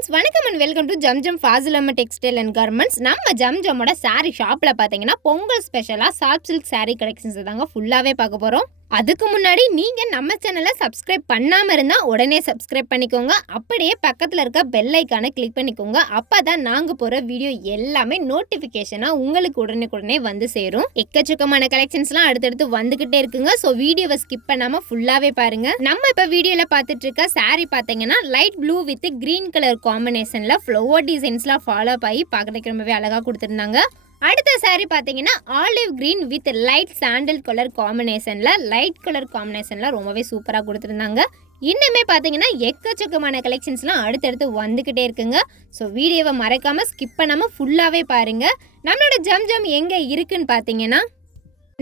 friends, வணக்கம் and welcome to Zamzam Fazil Textiles and Garments. நம்ம ஜம்ஜமோட Saree Shopல பாத்தீங்கன்னா பொங்கல் ஸ்பெஷலா சாஃப்ட் சில்க் saree கலெக்ஷன்ஸ் தாங்க ஃபுல்லாவே பார்க்க போறோம். அதுக்கு முன்னாடி நீங்க நம்ம சேனலை சப்ஸ்கிரைப் பண்ணாம இருந்தா உடனே சப்ஸ்கிரைப் பண்ணிக்கோங்க. அப்படியே பக்கத்துல இருக்க பெல் ஐகானை கிளிக் பண்ணிக்கோங்க. அப்பதான் நாங்க போற வீடியோ எல்லாமே நோட்டிபிகேஷனா உங்களுக்கு உடனே வந்து சேரும். எக்கச்சக்கமான கலெக்ஷன்ஸ்லாம் அடுத்தடுத்து வந்துகிட்டே இருக்குங்க. சோ வீடியோவை ஸ்கிப் பண்ணாம ஃபுல்லாவே பாருங்க. நம்ம இப்ப வீடியோல பார்த்துட்டு இருக்க saree பாத்தீங்கன்னா light blue with green colour காம்பினேஷன்ல ஃப்ளவர் டிசைன்ஸ்லாம் ஃபாலோ ஆகி பார்க்கறதுக்கு ரொம்பவே அழகா கொடுத்திருந்தாங்க. அடுத்த saree பாத்தீங்கன்னா olive green with light sandal colour காம்பினேஷன்ல ரொம்பவே சூப்பரா கொடுத்திருந்தாங்க. இன்னுமே பாத்தீங்கன்னா எக்கச்சக்கமான கலெக்ஷன்ஸ்லாம் அடுத்தடுத்து வந்துகிட்டே இருக்குங்க. ஸோ வீடியோவை மறக்காம ஸ்கிப் பண்ணாம ஃபுல்லாவே பாருங்க. நம்மளோட ஜம்ஜம் எங்க இருக்குன்னு பாத்தீங்கன்னா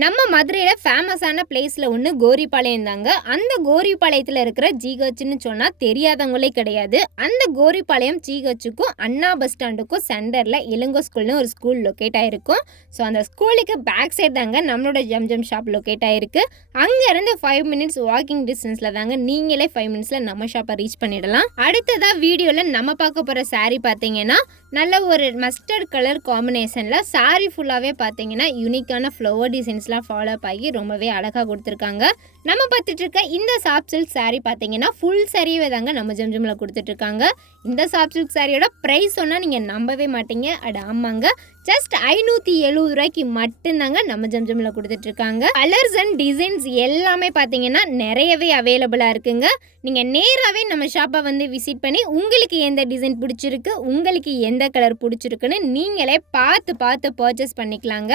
நம்ம மதுரையில ஃபேமஸான பிளேஸ்ல ஒன்று கோரிப்பாளையம் தாங்க. அந்த கோரிப்பாளையத்தில் இருக்கிற ஜிஹெச்னு சொன்னால் தெரியாதவங்களே கிடையாது. அந்த கோரிப்பாளையம் ஜிஹெச்சுக்கும் அண்ணா பஸ் ஸ்டாண்டுக்கும் சென்டரில் இளங்கோ ஸ்கூல்னு ஒரு ஸ்கூல் லொக்கேட் ஆகிருக்கும். ஸோ அந்த ஸ்கூலுக்கு பேக் சைட் தாங்க நம்மளோட ஜம்ஜம் ஷாப் லொக்கேட் ஆகிருக்கு. அங்கேருந்து 5 மினிட்ஸ் வாக்கிங் டிஸ்டன்ஸில் தாங்க நீங்களே 5 மினிட்ஸில் நம்ம ஷாப்பை ரீச் பண்ணிடலாம். அடுத்ததாக வீடியோவில் நம்ம பார்க்க போகிற saree பார்த்தீங்கன்னா நல்ல ஒரு மஸ்டர்ட் கலர் காம்பினேஷனில் saree ஃபுல்லாகவே பார்த்தீங்கன்னா யூனிக்கான ஃப்ளவர் டிசைன்ஸ் ஃபாலோ ஆகி ரொம்பவே அழகா கொடுத்துருக்காங்க. நம்ம பார்த்துட்டு இருக்க இந்த சாஃப்ட் சில்க் saree பார்த்தீங்கன்னா ஃபுல் சாரியே தாங்க நம்ம ஜம்ஜம்ல கொடுத்துட்டு இருக்காங்க. இந்த சாஃப்ட் சில்க் சாரியோட பிரைஸ் சொன்னா நீங்க நம்பவே மாட்டீங்க. அட ஆமாங்க, ஜஸ்ட் 570 ரூபாய்க்கு மட்டும்தாங்க நம்ம ஜம்ஜம்ல கொடுத்துட்டு இருக்காங்க. கலர்ஸ் அண்ட் டிசைன்ஸ் எல்லாமே பார்த்தீங்கன்னா நிறையவே அவைலபிளா இருக்குங்க. நீங்க நேராவே நம்ம ஷாப்பை வந்து விசிட் பண்ணி உங்களுக்கு எந்த டிசைன் பிடிச்சிருக்கு, உங்களுக்கு எந்த கலர் பிடிச்சிருக்குன்னு நீங்களே பார்த்து பர்ச்சேஸ் பண்ணிக்கலாங்க.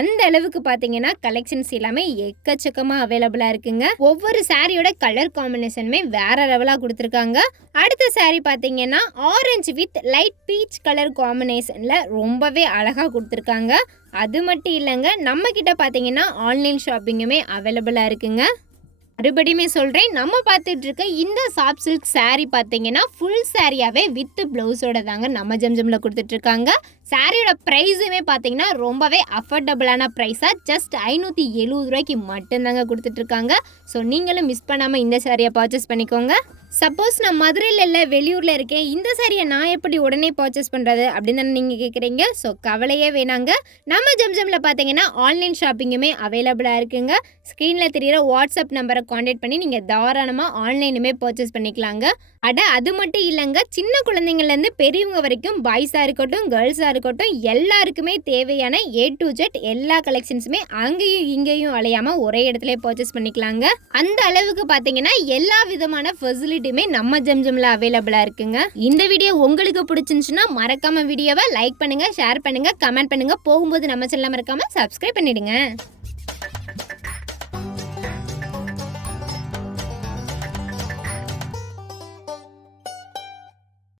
அந்த அளவுக்கு பார்த்தீங்கன்னா கலெக்ஷன்ஸ் எல்லாமே எக்கச்சக்கமாக அவைலபிளாக இருக்குங்க. ஒவ்வொரு சாரியோட கலர் காம்பினேஷனுமே வேற லெவலாக கொடுத்துருக்காங்க. அடுத்த saree பார்த்தீங்கன்னா orange with light peach colour காம்பினேஷனில் ரொம்பவே அழகாக கொடுத்துருக்காங்க. அது மட்டும் இல்லைங்க, நம்ம கிட்ட பார்த்தீங்கன்னா ஆன்லைன் ஷாப்பிங்குமே அவைலபிளாக இருக்குங்க. மறுபடியுமே சொல்கிறேன், நம்ம பார்த்துட்டு இருக்க இந்த சாஃப்ட் சில்க் saree பார்த்தீங்கன்னா ஃபுல் சாரியாகவே வித் ப்ளவுஸோட தாங்க நம்ம ஜம்ஜம்ல கொடுத்துட்ருக்காங்க. சாரியோட ப்ரைஸுமே பார்த்தீங்கன்னா ரொம்பவே அஃபோர்டபுளான ப்ரைஸாக ஜஸ்ட் 570 ரூபாய்க்கு மட்டும்தாங்க கொடுத்துட்ருக்காங்க. ஸோ நீங்களும் மிஸ் பண்ணாமல் இந்த சாரியை பர்ச்சேஸ் பண்ணிக்கோங்க. சப்போஸ் நான் மதுரையில் இல்லை வெளியூரில் இருக்கேன், இந்த சாரியை நான் எப்படி உடனே பர்ச்சேஸ் பண்ணுறது அப்படின்னு தானே நீங்கள் கேட்குறீங்க. ஸோ கவலையே வேணாங்க, நம்ம ஜம்ஜம்ல பார்த்தீங்கன்னா ஆன்லைன் ஷாப்பிங்குமே அவைலபிளாக இருக்குங்க. ஸ்க்ரீனில் தெரிகிற வாட்ஸ்அப் நம்பரை காண்டாக்ட் பண்ணி நீங்கள் தாராளமாக ஆன்லைனுமே பர்ச்சேஸ் பண்ணிக்கலாங்க. அது மட்டும் இல்லைங்க, சின்ன குழந்தைங்கள்லேருந்து பெரியவங்க வரைக்கும் பாய்ஸாக இருக்கட்டும் கேர்ள்ஸாக இருக்கட்டும் எல்லாருக்குமே தேவையான A to Z எல்லா கலெக்ஷன்ஸுமே அங்கேயும் இங்கேயும் அலையாமல் ஒரே இடத்துல பர்ச்சேஸ் பண்ணிக்கலாங்க. அந்த அளவுக்கு பார்த்தீங்கன்னா எல்லா விதமான ஃபெசிலிட்டியுமே நம்ம ஜம்ஜம்ல அவைலபிளாக இருக்குங்க. இந்த வீடியோ உங்களுக்கு பிடிச்சிருந்துச்சுன்னா மறக்காம வீடியோவை லைக் பண்ணுங்க, ஷேர் பண்ணுங்க, கமெண்ட் பண்ணுங்க. போகும்போது நம்ம சேனலை மறக்காம சப்ஸ்கிரைப் பண்ணிடுங்க.